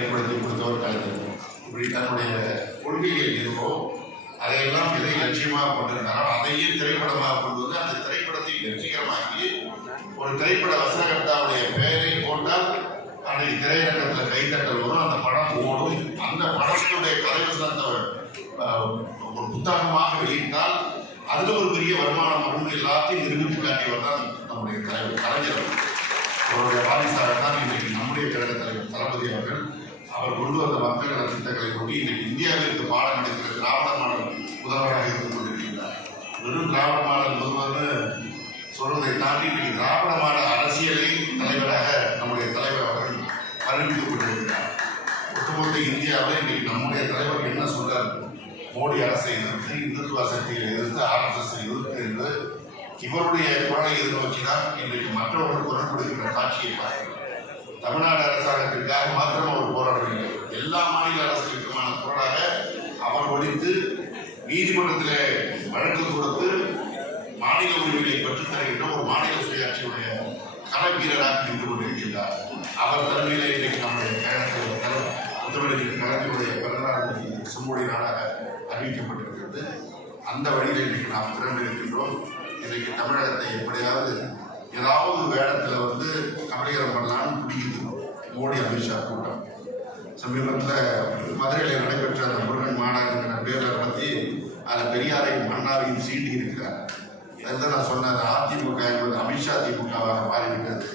ஏற்படுத்தி கொடுத்தவர் கலைஞர் இப்படி தன்னுடைய கொள்கைகள் இருக்கோ அதையெல்லாம் எதை லட்சியமாக கொண்டிருந்தாலும் அதையே திரைப்படமாக கொண்டு வந்து அந்த திரைப்படத்தை வெற்றிகரமாக்கி ஒரு திரைப்பட வசனகர்த்தாவுடைய பெயரை போட்டால் அன்னைக்கு திரையரங்கத்தில் கைத்தட்டல் வரும் அந்த படம் ஓடும். அந்த படத்தினுடைய கதை வசனத்தை ஒரு புத்தகமாக வெளியிட்டால் அதில் ஒரு பெரிய வருமானம் வரும் எல்லாத்தையும் நிரூபித்து காட்டியவர் தான் நம்முடைய தலைவர் கலைஞர் அவருடைய வாரிசாக தான் இன்றைக்கு நம்முடைய கழக தலைவர் தளபதி அவர்கள். அவர் கொண்டு வந்த மக்கள் நல திட்டங்களை கொண்டு இந்தியாவில் இந்தியாவிற்கு பாடம் எடுக்கிற திராவிட மாடல் முதல்வராக இருந்து கொண்டிருக்கின்றார். வெறும் திராவிட மாடல் முதல்வர்னு சொல்வதை தாண்டி இன்றைக்கு திராவிட மாடல் அரசியலை தலைவராக நம்முடைய தலைவர் அவர்கள் அறிவித்துக் கொண்டிருக்கிறார். ஒட்டுமொத்த இந்தியாவில் இன்றைக்கு நம்முடைய தலைவர் என்ன சொல்றார்? மோடி அரசை எதிர்த்து இந்துத்துவ சக்தியை எதிர்த்து ஆர்எஸ்எஸ் எதிர்த்து என்று இவருடைய குரலை எதிர்நோக்கி தான் இன்றைக்கு மற்றவர்கள் குரல் கொடுக்கின்ற காட்சியை பார்க்கிறோம். தமிழ்நாடு அரசாங்கத்திற்காக நீதிமன்றத்திலே வழக்கு கொடுத்து மாநில உரிமைகளை பெற்றுத்தருகின்ற ஒரு மாநில சுயாட்சியுடைய கள வீரராக நின்று கொண்டிருக்கின்றார். அவர் தலைமையிலே இன்றைக்கு நம்முடைய கழகத்தில் தலைவர் கழகத்தினுடைய பிறந்தநாள் செம்மொழி நாளாக அறிவிக்கப்பட்டிருக்கிறது. அந்த வழியில் இன்றைக்கு நாம் திறமையிருக்கின்றோம் இன்றைக்கு தமிழகத்தை எப்படியாவது ஏதாவது வேடத்தில் வந்து கபலீகரம் பண்ணலான்னு பிடிக்குது மோடி அமித்ஷா கூட்டம். சமீபத்தில் மதுரையில் நடைபெற்ற அந்த முருகன் மாநாடுங்கிற பேரில் நடத்தி அதில் பெரியாரையும் மன்னாரையும் சீண்டி இருக்கிறார் அதுதான் நான் சொன்னேன் அதிமுக என்பது அமித்ஷா திமுகவாக மாறிவிட்டது.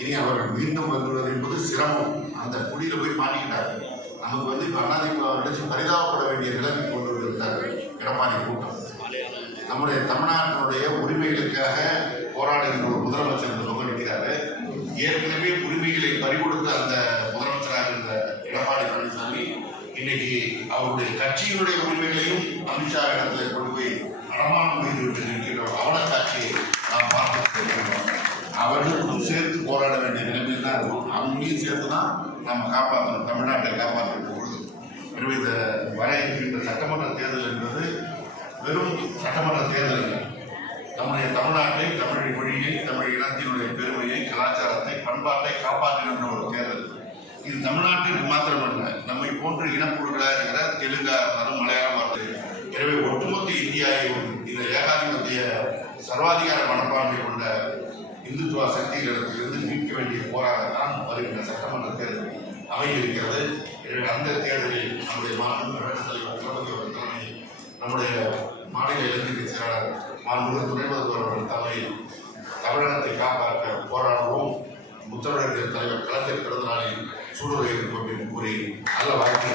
இனி அவர்கள் மீண்டும் வந்துள்ளது என்பது சிரமம். அந்த குடியில போய் மாட்டிக்கிட்டார். நமக்கு வந்து இப்போ அதிமுக நினைச்சு பரிதாபப்பட வேண்டிய நிலைமை கொண்டு வந்திருந்தார் எடப்பாடி கூட்டம். நம்முடைய தமிழ்நாட்டினுடைய உரிமைகளுக்காக போராடுகின்ற ஒரு முதலமைச்சர் இந்த நிற்கிறாரு ஏற்கனவே உரிமைகளை பறிகொடுத்த அந்த முதலமைச்சராக இருந்த எடப்பாடி பழனிசாமி இன்னைக்கு அவருடைய கட்சியினுடைய உரிமைகளையும் அமித்ஷா இடத்துல கொண்டு போய் அடமானம் வைத்துவிட்டு விட்டு நிற்கின்ற ஒரு அவல காட்சியை நாம் பார்த்து அவர்களுக்கும் சேர்த்து போராட வேண்டிய நிலைமையில் தான் இருக்கும். அவங்களையும் சேர்த்து தான் நம்ம காப்பாற்றணும். தமிழ்நாட்டை காப்பாற்றுகின்ற பொழுது. எனவே இந்த வர இருக்கின்ற சட்டமன்ற தேர்தல் என்பது வெறும் சட்டமன்ற தேர்தல் இல்லை நம்முடைய தமிழ்நாட்டை தமிழ் மொழியை தமிழ் இனத்தினுடைய பெருமையை கலாச்சாரத்தை பண்பாட்டை காப்பாற்றுகின்ற ஒரு தேர்தல். இது தமிழ்நாட்டிற்கு மாத்திரமல்ல நம்மை போன்ற இனக்குழுக்களாக இருக்கிற தெலுங்கா இருந்தாலும் மலையாளமாக இருந்தாலும் எனவே ஒட்டுமொத்த இந்தியாவையும் இந்த ஏகாதிபத்திய சர்வாதிகார மனப்பான்மை கொண்ட இந்துத்துவ சக்திகளிடத்திலிருந்து மீட்க வேண்டிய போராட்டம் தான் வருகின்ற சட்டமன்ற தேர்தல் அமைந்திருக்கிறது. எனவே அந்த தேர்தலில் நம்முடைய மாநில தலைவர் திரௌபதி அவர்கள் தலைமையில் நம்முடைய மாநில இளைஞர் செயலாளர் மாண்புகள் துணை அவர்கள் தலைமையில் தமிழகத்தை காப்பாற்ற போராடுவோம். முத்தமிழர்கள் தலைவர் கலைஞர் பிறந்த நாளில் சூடுரையிருக்கும் என்று கூறி நல்ல வாழ்க்கை